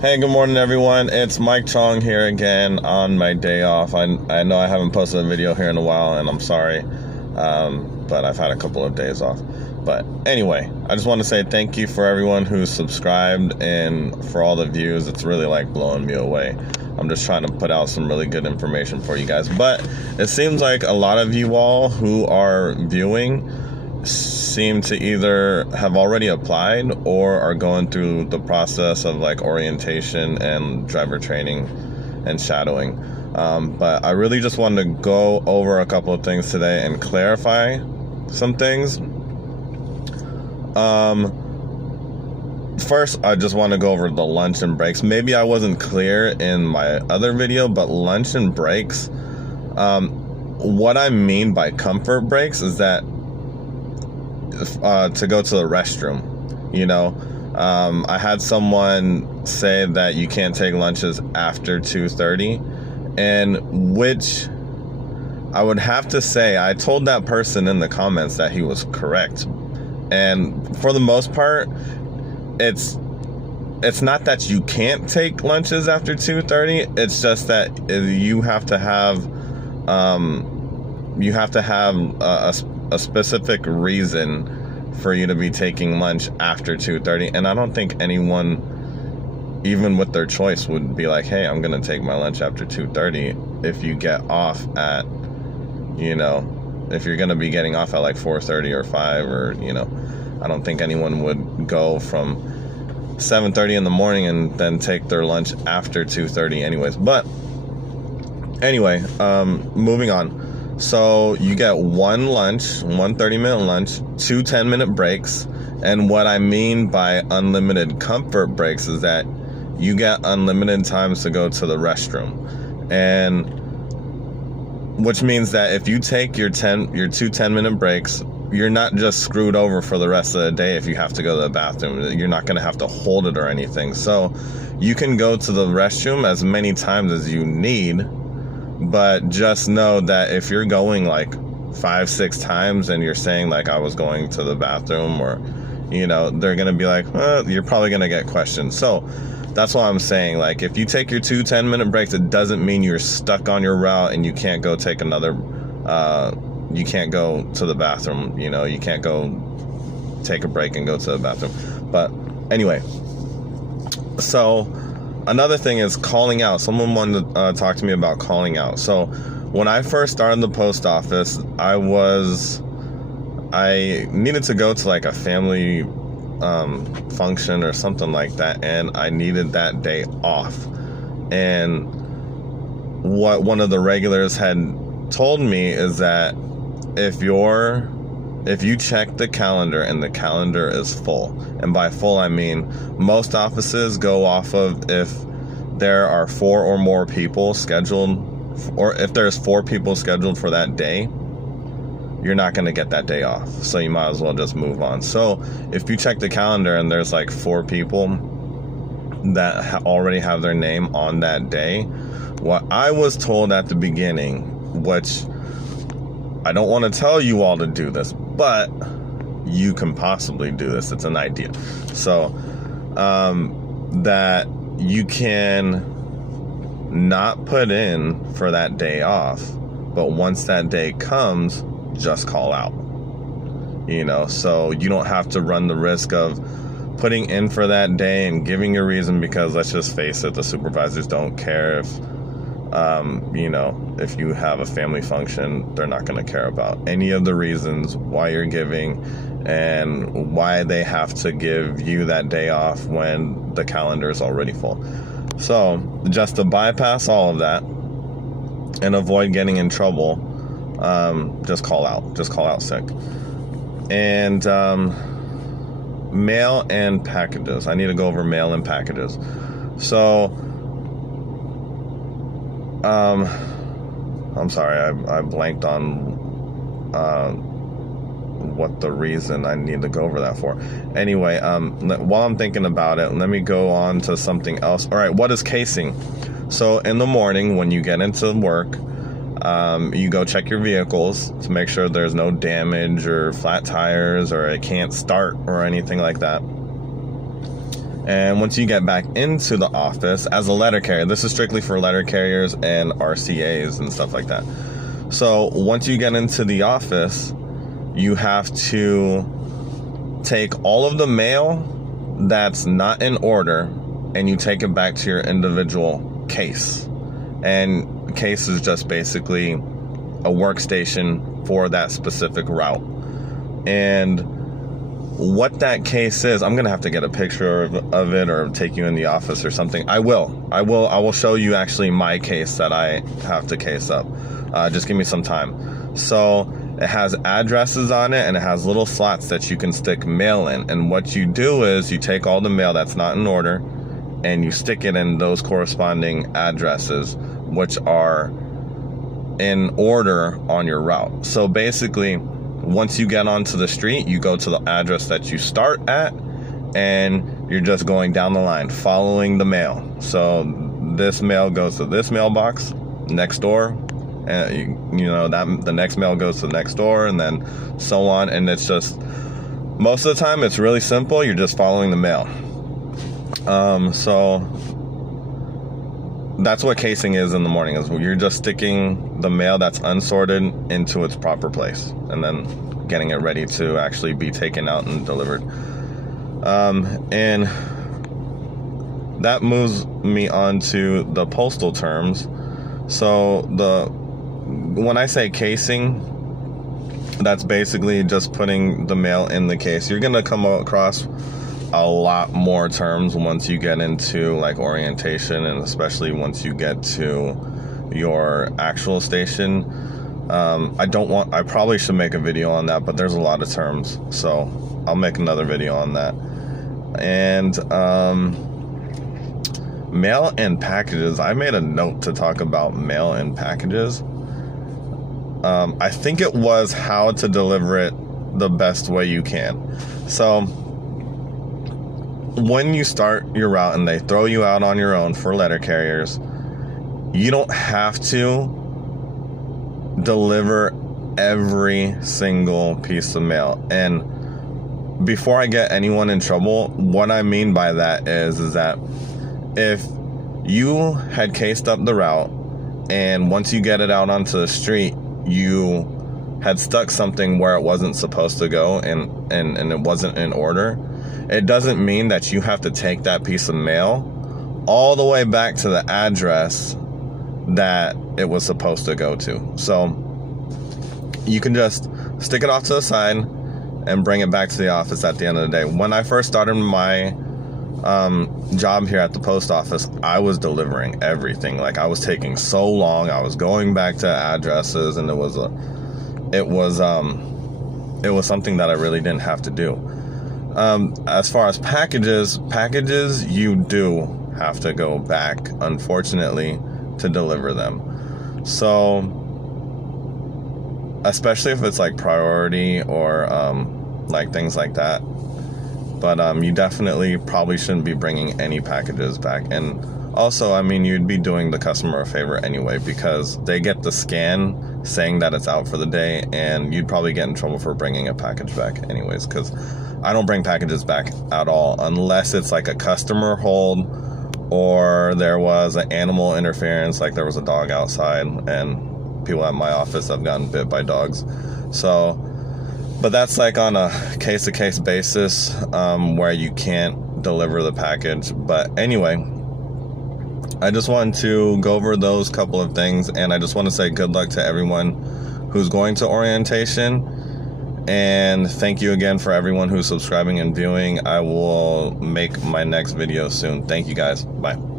Hey, good morning, everyone. It's Mike Chong here again on my day off. I know I haven't posted a video here in a while, and I'm sorry, but I've had a couple of days off. But anyway, I just want to say thank you for everyone who's subscribed and for all the views. It's really like blowing me away. I'm just trying to put out some really good information for you guys. But it seems like a lot of you all who are viewing seem to either have already applied or are going through the process of like orientation and driver training and shadowing. But I really just wanted to go over a couple of things today and clarify some things. First, I just want to go over the lunch and breaks. Maybe I wasn't clear in my other video, but lunch and breaks, what I mean by comfort breaks is that to go to the restroom. I had someone say that you can't take lunches after 2:30, and which I would have to say I told that person in the comments that he was correct. And for the most part, it's not that you can't take lunches after 2:30. It's just that you have to have a specific reason for you to be taking lunch after 2:30. And I don't think anyone, even with their choice, would be like, hey, I'm gonna take my lunch after 2:30 if you get off at, if you're gonna be getting off at like 4:30 or 5, or I don't think anyone would go from 7:30 in the morning and then take their lunch after 2:30 anyways. But anyway, moving on. So you get one 30-minute lunch, 2 10-minute breaks. And what I mean by unlimited comfort breaks is that you get unlimited times to go to the restroom. And which means that if you take your 2 10-minute breaks, you're not just screwed over for the rest of the day if you have to go to the bathroom. You're not going to have to hold it or anything. So you can go to the restroom as many times as you need. But just know that if you're going like 5-6 times and you're saying like I was going to the bathroom, or they're gonna be like, you're probably gonna get questioned. So that's why I'm saying, like, if you take your 2 10-minute breaks, it doesn't mean you're stuck on your route and you can't go take another you can't go to the bathroom. You can't go take a break and go to the bathroom. But anyway, so another thing is calling out. Someone wanted to talk to me about calling out. So when I first started the post office, I needed to go to like a family function or something like that, and I needed that day off. And what one of the regulars had told me is that if you check the calendar and the calendar is full, and by full I mean most offices go off of if there are 4 or more people scheduled, or if there's 4 people scheduled for that day, you're not going to get that day off. So you might as well just move on. So if you check the calendar and there's like 4 people that already have their name on that day, what I was told at the beginning, which I don't want to tell you all to do this, but you can possibly do this. It's an idea. So that you can not put in for that day off, but once that day comes, just call out. So you don't have to run the risk of putting in for that day and giving a reason, because let's just face it, the supervisors don't care if if you have a family function. They're not going to care about any of the reasons why you're giving and why they have to give you that day off when the calendar is already full. So just to bypass all of that and avoid getting in trouble, just call out sick. And mail and packages. I need to go over mail and packages. So I'm sorry, I blanked on what the reason I need to go over that for. Anyway, while I'm thinking about it, let me go on to something else. All right, what is casing? So in the morning when you get into work, you go check your vehicles to make sure there's no damage or flat tires or it can't start or anything like that. And once you get back into the office as a letter carrier, this is strictly for letter carriers and RCAs and stuff like that. So once you get into the office, you have to take all of the mail that's not in order and you take it back to your individual case. And case is just basically a workstation for that specific route. And what that case is, I'm gonna have to get a picture of it or take you in the office or something. I will show you actually my case that I have to case up. Just give me some time. So it has addresses on it and it has little slots that you can stick mail in. And what you do is you take all the mail that's not in order and you stick it in those corresponding addresses, which are in order on your route. So basically, once you get onto the street, you go to the address that you start at and you're just going down the line following the mail. So this mail goes to this mailbox next door, and you know that the next mail goes to the next door, and then so on. And it's just, most of the time it's really simple. You're just following the mail. So that's what casing is in the morning, is you're just sticking the mail that's unsorted into its proper place and then getting it ready to actually be taken out and delivered. And that moves me on to the postal terms. So when I say casing, that's basically just putting the mail in the case. You're gonna come across a lot more terms once you get into like orientation, and especially once you get to your actual station. I probably should make a video on that, but there's a lot of terms, so I'll make another video on that. And mail and packages, I made a note to talk about mail and packages. I think it was how to deliver it the best way you can. So when you start your route and they throw you out on your own for letter carriers, you don't have to deliver every single piece of mail. And before I get anyone in trouble, what I mean by that is that if you had cased up the route and once you get it out onto the street, you had stuck something where it wasn't supposed to go and it wasn't in order, it doesn't mean that you have to take that piece of mail all the way back to the address that it was supposed to go to. So you can just stick it off to the side and bring it back to the office at the end of the day. When I first started my job here at the post office, I was delivering everything. Like, I was taking so long. I was going back to addresses, and it was something that I really didn't have to do. As far as packages, you do have to go back, unfortunately, to deliver them. So, especially if it's like priority or like things like that. But you definitely probably shouldn't be bringing any packages back. And also, I mean, you'd be doing the customer a favor anyway, because they get the scan saying that it's out for the day, and you'd probably get in trouble for bringing a package back anyways, because I don't bring packages back at all unless it's like a customer hold or there was an animal interference, like there was a dog outside, and people at my office have gotten bit by dogs. So, but that's like on a case-to-case basis, where you can't deliver the package. But anyway, I just wanted to go over those couple of things, and I just want to say good luck to everyone who's going to orientation. And thank you again for everyone who's subscribing and viewing. I will make my next video soon. Thank you guys. Bye.